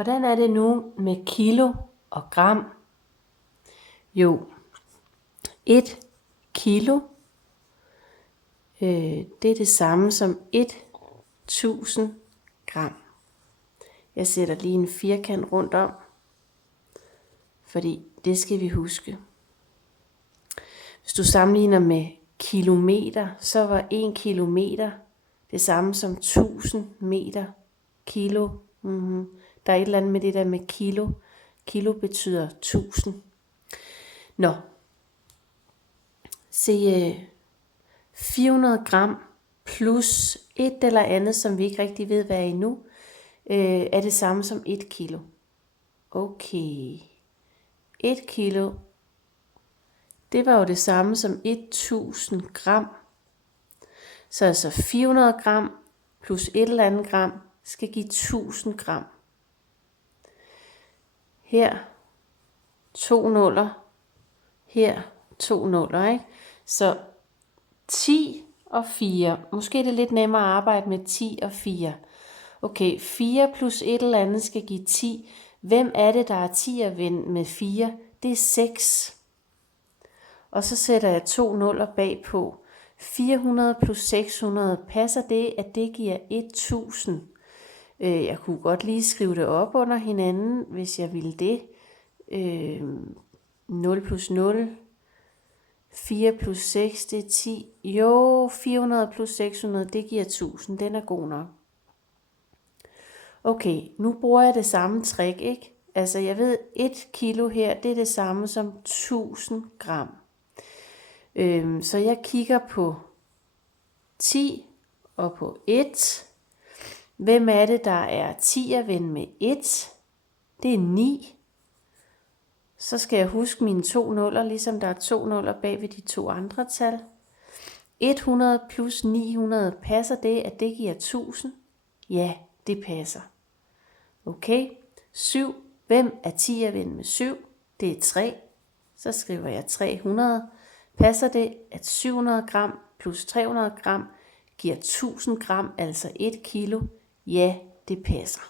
Hvordan er det nu med kilo og gram? Jo, 1 kilo, det er det samme som 1000 gram. Jeg sætter lige en firkant rundt om, fordi det skal vi huske. Hvis du sammenligner med kilometer, så var 1 kilometer det samme som 1000 meter. Kilo. Der er et eller andet med det der med kilo. Kilo betyder 1000. Nå. Se, 400 gram plus et eller andet, som vi ikke rigtig ved, hvad er endnu, er det samme som 1 kilo. Okay. 1 kilo, det var jo det samme som 1000 gram. Så altså 400 gram plus et eller andet gram skal give 1000 gram. Her 2 nuller, her 2 nuller, ikke? Så 10 og 4. Måske er det lidt nemmere at arbejde med 10 og 4. Okay, 4 plus et eller andet skal give 10. Hvem er det, der er 10'er-ven med 4? Det er 6. Og så sætter jeg 2 nuller bagpå. 400 plus 600, passer det, at det giver 1000? Jeg kunne godt lige skrive det op under hinanden, hvis jeg ville det. 0 plus 0. 4 plus 6, det er 10. Jo, 400 plus 600, det giver 1000. Den er god nok. Okay, nu bruger jeg det samme trick, ikke? Altså, jeg ved, 1 kilo her, det er det samme som 1000 gram. Så jeg kigger på 10 og på 1. Hvem er det, der er 10'er-ven med 1? Det er 9. Så skal jeg huske mine 2 nuller, ligesom der er 2 nuller bag ved de 2 andre tal. 100 plus 900, passer det, at det giver 1000? Ja, det passer. Okay, 7. Hvem er 10'er-ven med 7? Det er 3. Så skriver jeg 300. Passer det, at 700 gram plus 300 gram giver 1000 gram, altså 1 kilo? Ja, det passer.